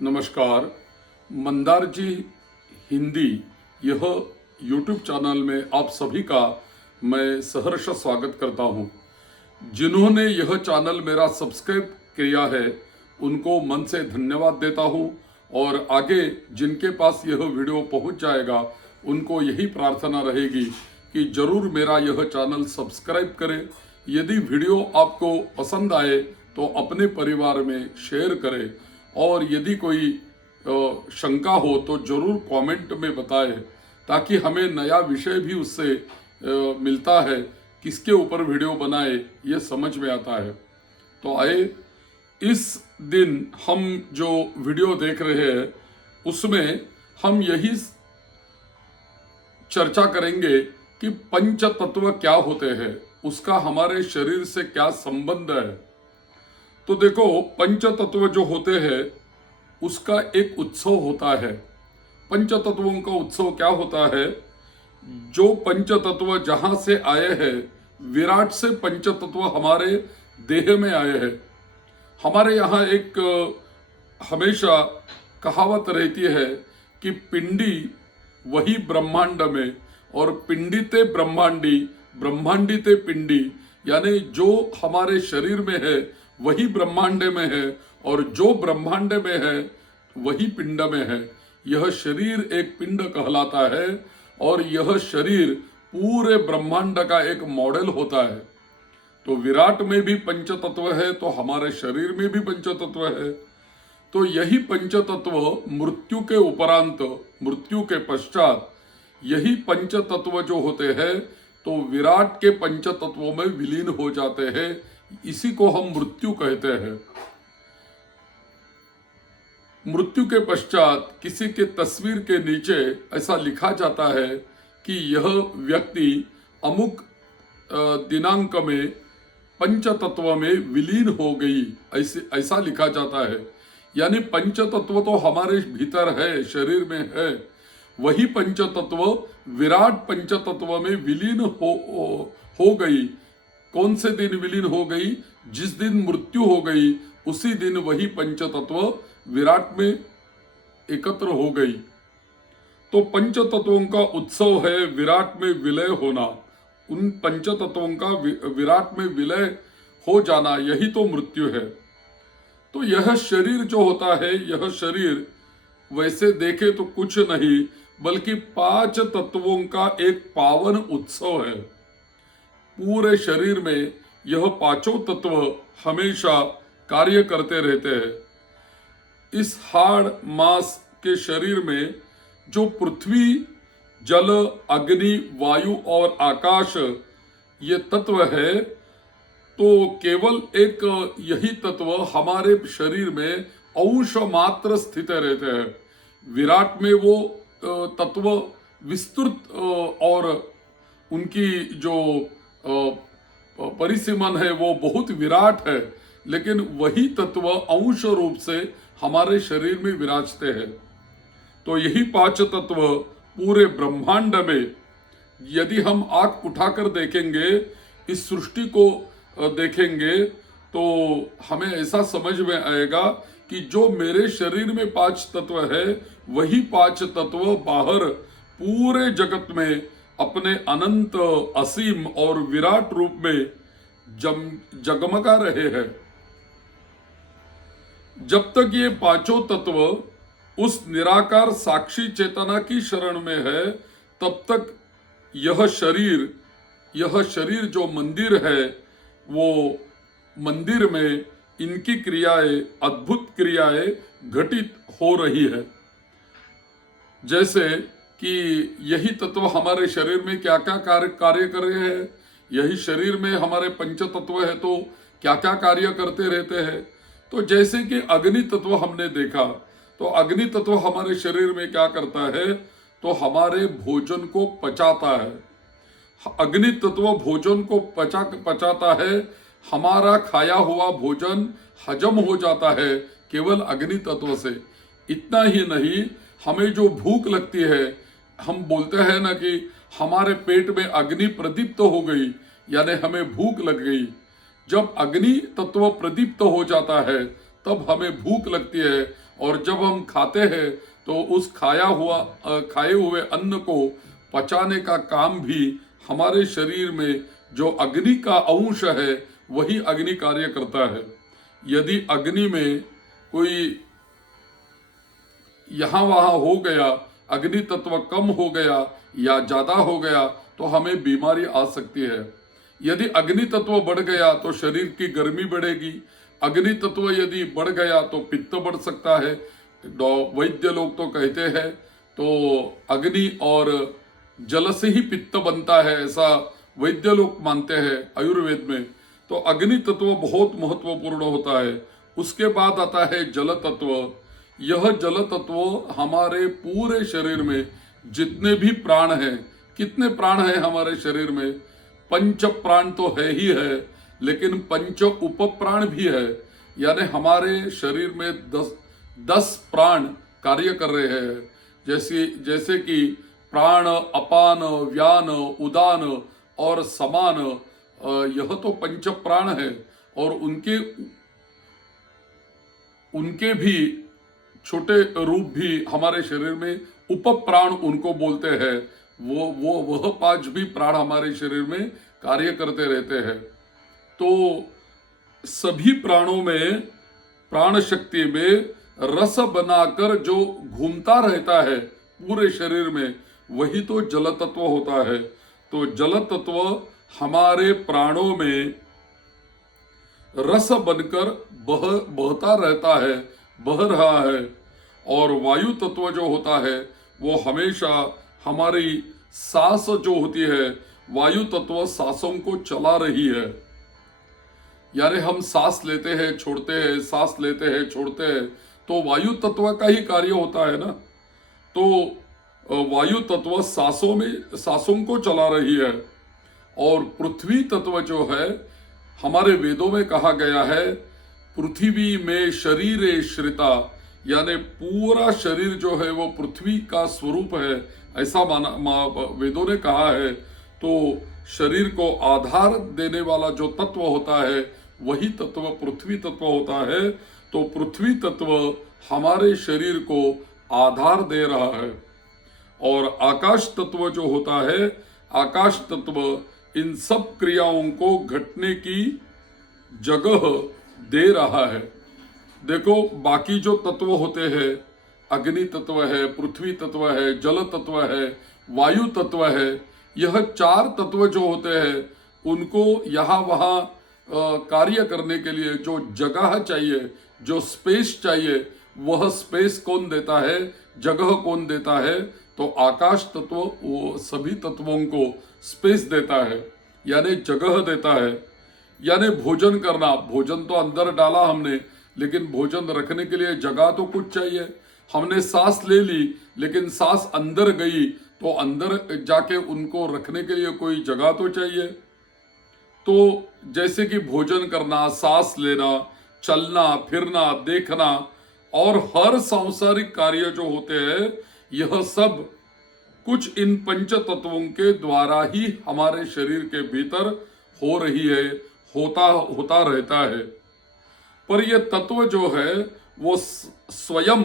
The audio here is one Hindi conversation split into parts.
नमस्कार। मंदार जी हिंदी यह यूट्यूब चैनल में आप सभी का मैं सहर्ष स्वागत करता हूं। जिन्होंने यह चैनल मेरा सब्सक्राइब किया है उनको मन से धन्यवाद देता हूं और आगे जिनके पास यह वीडियो पहुंच जाएगा उनको यही प्रार्थना रहेगी कि जरूर मेरा यह चैनल सब्सक्राइब करें। यदि वीडियो आपको पसंद आए तो अपने परिवार में शेयर करें और यदि कोई शंका हो तो जरूर कमेंट में बताएं ताकि हमें नया विषय भी उससे मिलता है, किसके ऊपर वीडियो बनाए ये समझ में आता है। तो आए इस दिन हम जो वीडियो देख रहे हैं उसमें हम यही चर्चा करेंगे कि पंच तत्व क्या होते हैं, उसका हमारे शरीर से क्या संबंध है। तो देखो, पंच तत्व जो होते हैं उसका एक उत्सव होता है। पंच तत्वों का उत्सव क्या होता है? जो पंच तत्व जहां से आए हैं, विराट से पंच तत्व हमारे देह में आए हैं। हमारे यहाँ एक हमेशा कहावत रहती है कि पिंडी वही ब्रह्मांड में और पिंडी ते ब्रह्मांडी, ब्रह्मांडी ते पिंडी, यानी जो हमारे शरीर में है वही ब्रह्मांड में है और जो ब्रह्मांड में है वही पिंड में है। यह शरीर एक पिंड कहलाता है और यह शरीर पूरे ब्रह्मांड का एक मॉडल होता है। तो विराट में भी पंच तत्व है तो हमारे शरीर में भी पंच तत्व है। तो यही पंच तत्व मृत्यु के उपरांत, मृत्यु के पश्चात यही पंच तत्व जो होते हैं तो विराट के पंच तत्वों में विलीन हो जाते हैं। इसी को हम मृत्यु कहते हैं। मृत्यु के पश्चात किसी के तस्वीर के नीचे ऐसा लिखा जाता है कि यह व्यक्ति अमुक दिनांक में पंच तत्व में विलीन हो गई, ऐसा लिखा जाता है। यानी पंच तत्व तो हमारे भीतर है, शरीर में है। वही पंच तत्व विराट पंच तत्व में विलीन हो गई। कौन से दिन विलीन हो गई? जिस दिन मृत्यु हो गई उसी दिन वही पंच तत्व विराट में एकत्र हो गई। तो पंच तत्वों का उत्सव है विराट में विलय होना। उन पंच तत्वों का विराट में विलय हो जाना, यही तो मृत्यु है। तो यह शरीर जो होता है, यह शरीर वैसे देखे तो कुछ नहीं बल्कि पांच तत्वों का एक पावन उत्सव है। पूरे शरीर में यह पांचों तत्व हमेशा कार्य करते रहते हैं। इस हाड़ मांस के शरीर में जो पृथ्वी, जल, अग्नि, वायु और आकाश ये तत्व है, तो केवल एक यही तत्व हमारे शरीर में अंश मात्र स्थित रहते हैं। विराट में वो तत्व विस्तृत और उनकी जो परिसीमन है वो बहुत विराट है, लेकिन वही तत्व अंश रूप से हमारे शरीर में विराजते हैं। तो यही पांच तत्व पूरे ब्रह्मांड में, यदि हम आंख उठाकर देखेंगे, इस सृष्टि को देखेंगे तो हमें ऐसा समझ में आएगा कि जो मेरे शरीर में पांच तत्व है वही पांच तत्व बाहर पूरे जगत में अपने अनंत, असीम और विराट रूप में जगमगा रहे हैं। जब तक ये पांचों तत्व उस निराकार साक्षी चेतना की शरण में है तब तक यह शरीर जो मंदिर है वो मंदिर में इनकी क्रियाएं, अद्भुत क्रियाएं घटित हो रही है। जैसे कि यही तत्व हमारे शरीर में क्या क्या कार्य कर रहे हैं। यही शरीर में हमारे पंच तत्व है तो क्या क्या कार्य करते रहते हैं। तो जैसे कि अग्नि तत्व हमने देखा, तो अग्नि तत्व हमारे शरीर में क्या करता है? तो हमारे भोजन को पचाता है। अग्नि तत्व भोजन को पचाता है। हमारा खाया हुआ भोजन हजम हो जाता है केवल अग्नि तत्व से। इतना ही नहीं, हमें जो भूख लगती है, हम बोलते हैं ना कि हमारे पेट में अग्नि प्रदीप्त हो गई, यानी हमें भूख लग गई। जब अग्नि तत्व प्रदीप्त हो जाता है तब हमें भूख लगती है, और जब हम खाते हैं तो उस खाए हुए अन्न को पचाने का काम भी हमारे शरीर में जो अग्नि का अंश है वही अग्नि कार्य करता है। यदि अग्नि में कोई यहाँ वहाँ हो गया, अग्नि तत्व कम हो गया या ज्यादा हो गया तो हमें बीमारी आ सकती है। यदि अग्नि तत्व बढ़ गया तो शरीर की गर्मी बढ़ेगी, अग्नि तत्व यदि बढ़ गया तो पित्त बढ़ सकता है। वैद्य लोग तो कहते हैं तो अग्नि और जल से ही पित्त बनता है, ऐसा वैद्य लोग मानते हैं आयुर्वेद में। तो अग्नि तत्व बहुत महत्वपूर्ण होता है। उसके बाद आता है जल तत्व। यह जल तत्व हमारे पूरे शरीर में जितने भी प्राण हैं, कितने प्राण हैं हमारे शरीर में? पंच प्राण तो है ही है, लेकिन पंच उप प्राण भी है। यानी हमारे शरीर में 10 प्राण कार्य कर रहे हैं। जैसे कि प्राण, अपान, व्यान, उदान और समान, यह तो पंच प्राण है। और उनके भी छोटे रूप भी हमारे शरीर में उप प्राण उनको बोलते हैं। वह 5 भी प्राण हमारे शरीर में कार्य करते रहते हैं। तो सभी प्राणों में, प्राण शक्ति में रस बनाकर जो घूमता रहता है पूरे शरीर में, वही तो जल तत्व होता है। तो जल तत्व हमारे प्राणों में रस बनकर बहता रहता है, बह रहा है। और वायु तत्व जो होता है वो हमेशा हमारी सांस जो होती है, वायु तत्व सांसों को चला रही है। यानी हम सांस लेते हैं, छोड़ते हैं, सांस लेते हैं, छोड़ते हैं, तो वायु तत्व का ही कार्य होता है ना। तो वायु तत्व सांसों को चला रही है। और पृथ्वी तत्व जो है, हमारे वेदों में कहा गया है पृथ्वी में शरीरे श्रिता, यानी पूरा शरीर जो है वो पृथ्वी का स्वरूप है, ऐसा वेदों ने कहा है। तो शरीर को आधार देने वाला जो तत्व होता है वही तत्व पृथ्वी तत्व होता है। तो पृथ्वी तत्व हमारे शरीर को आधार दे रहा है। और आकाश तत्व जो होता है, आकाश तत्व इन सब क्रियाओं को घटने की जगह दे रहा है। देखो, बाकी जो तत्व होते हैं, अग्नि तत्व है, पृथ्वी तत्व है, जल तत्व है, वायु तत्व है, यह 4 तत्व जो होते हैं उनको यहाँ वहाँ कार्य करने के लिए जो जगह चाहिए, जो स्पेस चाहिए, वह स्पेस कौन देता है, जगह कौन देता है? तो आकाश तत्व वो सभी तत्वों को स्पेस देता है, यानी जगह देता है। यानी भोजन करना, भोजन तो अंदर डाला हमने, लेकिन भोजन रखने के लिए जगह तो कुछ चाहिए। हमने सांस ले ली, लेकिन सांस अंदर गई तो अंदर जाके उनको रखने के लिए कोई जगह तो चाहिए। तो जैसे कि भोजन करना, सांस लेना, चलना फिरना, देखना और हर सांसारिक कार्य जो होते हैं, यह सब कुछ इन पंच तत्वों के द्वारा ही हमारे शरीर के भीतर हो रही है, होता रहता है। पर यह तत्व जो है वो स्वयं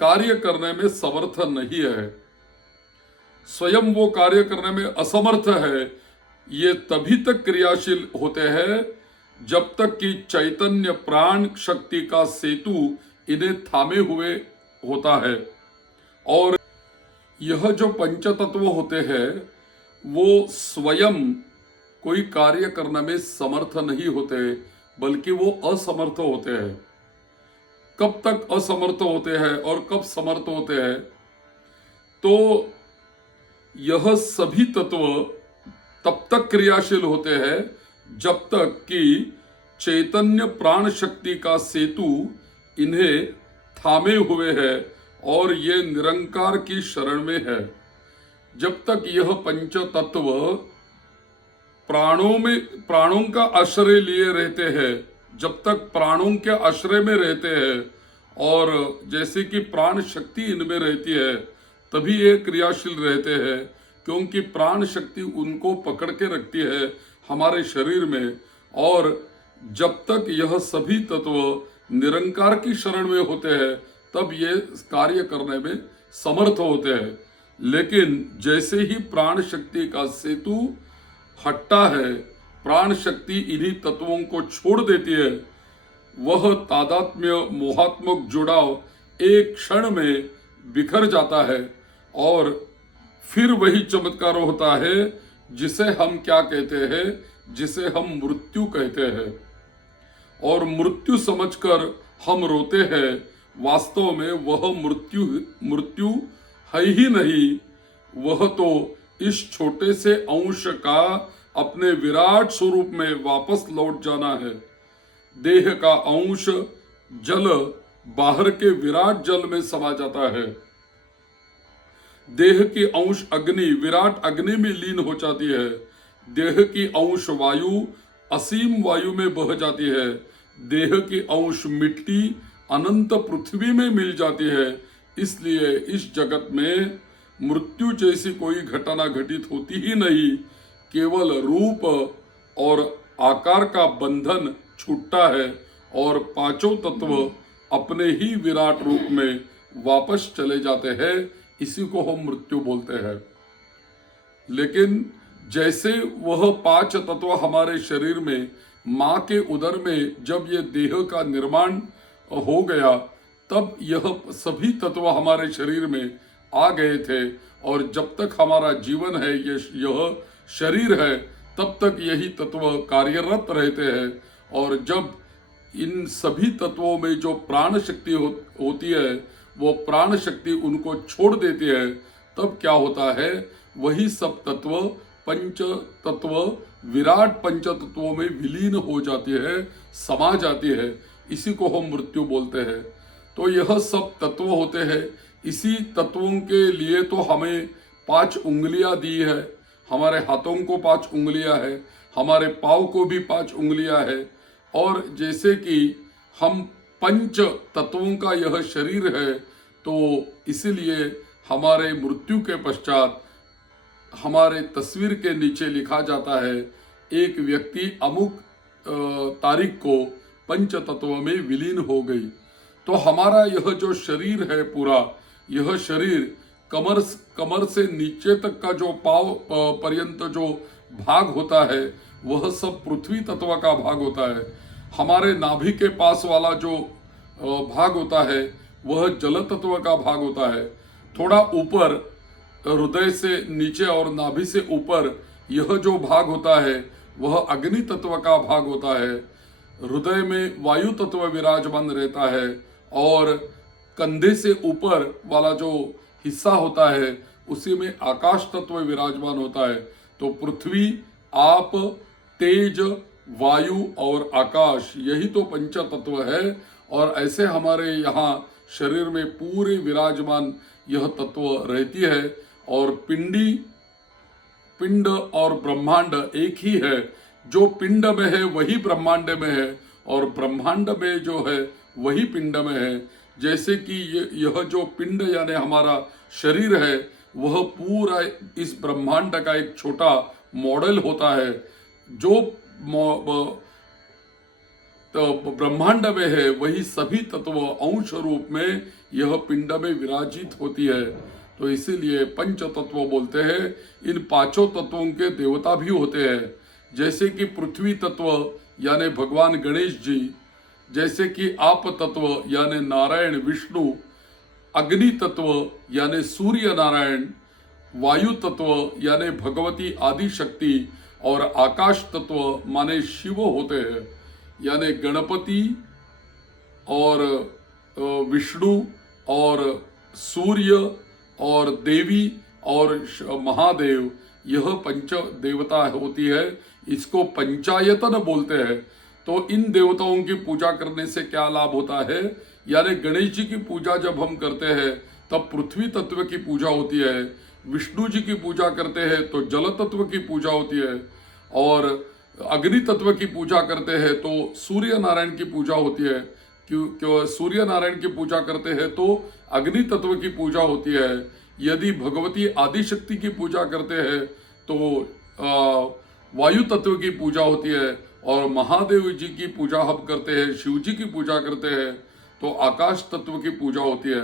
कार्य करने में समर्थ नहीं है, स्वयं वो कार्य करने में असमर्थ है। ये तभी तक क्रियाशील होते हैं जब तक कि चैतन्य प्राण शक्ति का सेतु इन्हें थामे हुए होता है। और यह जो पंच तत्व होते हैं वो स्वयं कोई कार्य करने में समर्थ नहीं होते, बल्कि वो असमर्थ होते हैं। कब तक असमर्थ होते हैं और कब समर्थ होते हैं? तो यह सभी तत्व तब तक क्रियाशील होते हैं जब तक कि चैतन्य प्राण शक्ति का सेतु इन्हें थामे हुए है और ये निरंकार की शरण में है। जब तक यह पंच तत्व प्राणों का आश्रय लिए रहते हैं, जब तक प्राणों के आश्रय में रहते हैं और जैसे कि प्राण शक्ति इनमें रहती है, तभी ये क्रियाशील रहते हैं, क्योंकि प्राण शक्ति उनको पकड़ के रखती है हमारे शरीर में। और जब तक यह सभी तत्व निरंकार की शरण में होते हैं तब ये कार्य करने में समर्थ होते हैं। लेकिन जैसे ही प्राण शक्ति का सेतु हटता है, प्राण शक्ति इन्हीं तत्वों को छोड़ देती है, वह तादात्म्य मोहात्मक जुड़ाव एक क्षण में बिखर जाता है और फिर वही चमत्कार होता है जिसे हम क्या कहते हैं, जिसे हम मृत्यु कहते हैं। और मृत्यु समझकर हम रोते हैं, वास्तव में वह मृत्यु है ही नहीं, वह तो इस छोटे से अंश का अपने विराट स्वरूप में वापस लौट जाना है। देह का अंश जल बाहर के विराट जल में समा जाता है, देह की अंश अग्नि विराट अग्नि में लीन हो जाती है, देह की अंश वायु असीम वायु में बह जाती है, देह की अंश मिट्टी अनंत पृथ्वी में मिल जाती है। इसलिए इस जगत में मृत्यु जैसी कोई घटना घटित होती ही नहीं, केवल रूप और आकार का बंधन छूटता है और पांचों तत्व अपने ही विराट रूप में वापस चले जाते हैं। इसी को हम मृत्यु बोलते हैं। लेकिन जैसे वह पांच तत्व हमारे शरीर में माँ के उदर में जब ये देह का निर्माण हो गया, तब यह सभी तत्व हमारे शरीर में आ गए थे और जब तक हमारा जीवन है, यह शरीर है, तब तक यही तत्व कार्यरत रहते हैं। और जब इन सभी तत्वों में जो प्राण शक्ति होती है, वो प्राण शक्ति उनको छोड़ देती है, तब क्या होता है, वही सब तत्व पंच तत्व विराट पंच तत्वों में विलीन हो जाती है, समा जाती है। इसी को हम मृत्यु बोलते हैं। तो यह सब तत्व होते हैं। इसी तत्वों के लिए तो हमें 5 उंगलियां दी है, हमारे हाथों को 5 उंगलियां है, हमारे पाँव को भी 5 उंगलियां है। और जैसे कि हम पंच तत्वों का यह शरीर है, तो इसीलिए हमारे मृत्यु के पश्चात हमारे तस्वीर के नीचे लिखा जाता है, एक व्यक्ति अमुक तारीख को पंच तत्व में विलीन हो गई। तो हमारा यह जो शरीर है पूरा, यह शरीर कमर से नीचे तक का जो पाव पर्यंत जो भाग होता है, वह सब पृथ्वी तत्व का भाग होता है। हमारे नाभि के पास वाला जो भाग होता है, वह जल तत्व का भाग होता है। थोड़ा ऊपर हृदय से नीचे और नाभि से ऊपर यह जो भाग होता है, वह अग्नि तत्व का भाग होता है। हृदय में वायु तत्व विराजमान रहता है और कंधे से ऊपर वाला जो हिस्सा होता है, उसी में आकाश तत्व विराजमान होता है। तो पृथ्वी, आप, तेज, वायु और आकाश, यही तो पंच तत्व है। और ऐसे हमारे यहाँ शरीर में पूरे विराजमान यह तत्व रहती है। और पिंड और ब्रह्मांड एक ही है। जो पिंड में है वही ब्रह्मांड में है, और ब्रह्मांड में जो है वही पिंड में है। जैसे कि यह जो पिंड यानी हमारा शरीर है, वह पूरा इस ब्रह्मांड का एक छोटा मॉडल होता है। जो तो ब्रह्मांड में है, वही सभी तत्व अंश रूप में यह पिंड में विराजित होती है। तो इसीलिए पंच तत्व बोलते हैं। इन पांचों तत्वों के देवता भी होते हैं, जैसे कि पृथ्वी तत्व यानी भगवान गणेश जी, जैसे कि आप तत्व यानी नारायण विष्णु, अग्नि तत्व यानी सूर्य नारायण, वायु तत्व यानी भगवती आदि शक्ति, और आकाश तत्व माने शिव होते हैं, यानी गणपति और विष्णु और सूर्य और देवी और महादेव, यह पंच देवता होती है। इसको पंचायतन बोलते हैं। तो इन देवताओं की पूजा करने से क्या लाभ होता है, यानी गणेश जी की पूजा जब हम करते हैं तब पृथ्वी तत्व की पूजा होती है, विष्णु जी की पूजा करते हैं तो जल तत्व की पूजा होती है, और अग्नि तत्व की पूजा करते हैं तो सूर्य नारायण की पूजा होती है। क्यों सूर्य नारायण की पूजा करते हैं तो अग्नि तत्व की पूजा होती है। यदि भगवती आदिशक्ति की पूजा करते हैं तो वायु तत्व की पूजा होती है, और महादेव जी की पूजा हम करते हैं, शिव जी की पूजा करते हैं, तो आकाश तत्व की पूजा होती है।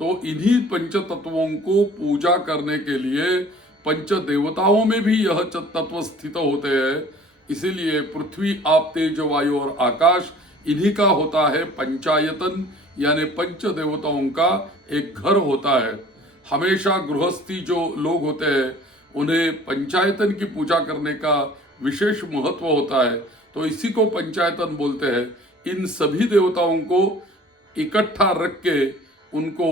तो इन्हीं पंच तत्वों को पूजा करने के लिए पंच देवताओं में भी यह तत्व स्थित होते हैं। इसीलिए पृथ्वी, आप, तेज, वायु और आकाश, इन्हीं का होता है पंचायतन, यानी पंच देवताओं का एक घर होता है। हमेशा गृहस्थी जो लोग होते हैं उन्हें पंचायतन की पूजा करने का विशेष महत्व होता है, तो इसी को पंचायतन बोलते हैं। इन सभी देवताओं को इकट्ठा रख के उनको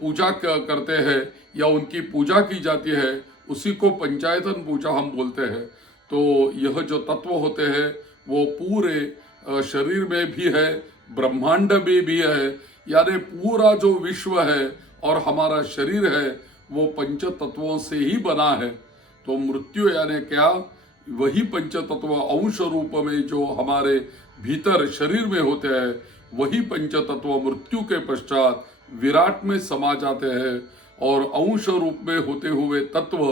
पूजा करते हैं या उनकी पूजा की जाती है, उसी को पंचायतन पूजा हम बोलते हैं। तो यह जो तत्व होते हैं वो पूरे शरीर में भी है, ब्रह्मांड में भी है, यानी पूरा जो विश्व है और हमारा शरीर है वो पंच तत्वों से ही बना है। तो मृत्यु यानी क्या, वही पंच तत्व अंश रूप में जो हमारे भीतर शरीर में होते हैं, वही पंच तत्व मृत्यु के पश्चात विराट में समा जाते हैं। और अंश रूप में होते हुए तत्व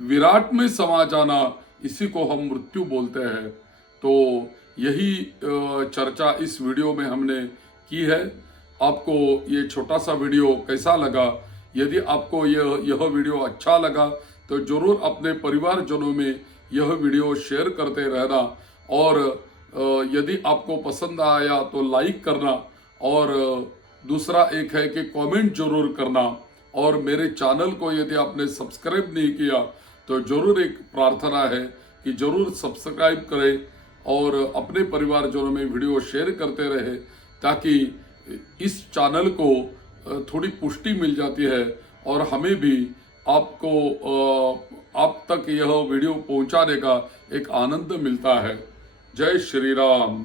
विराट में समा जाना, इसी को हम मृत्यु बोलते हैं। तो यही चर्चा इस वीडियो में हमने की है। आपको ये छोटा सा वीडियो कैसा लगा? यदि आपको यह वीडियो अच्छा लगा तो जरूर अपने परिवारजनों में यह वीडियो शेयर करते रहना, और यदि आपको पसंद आया तो लाइक करना, और दूसरा एक है कि कमेंट जरूर करना। और मेरे चैनल को यदि आपने सब्सक्राइब नहीं किया तो जरूर एक प्रार्थना है कि जरूर सब्सक्राइब करें और अपने परिवारजनों में वीडियो शेयर करते रहे, ताकि इस चैनल को थोड़ी पुष्टि मिल जाती है और हमें भी आपको आप तक यह वीडियो पहुंचाने का एक आनंद मिलता है। जय श्री राम।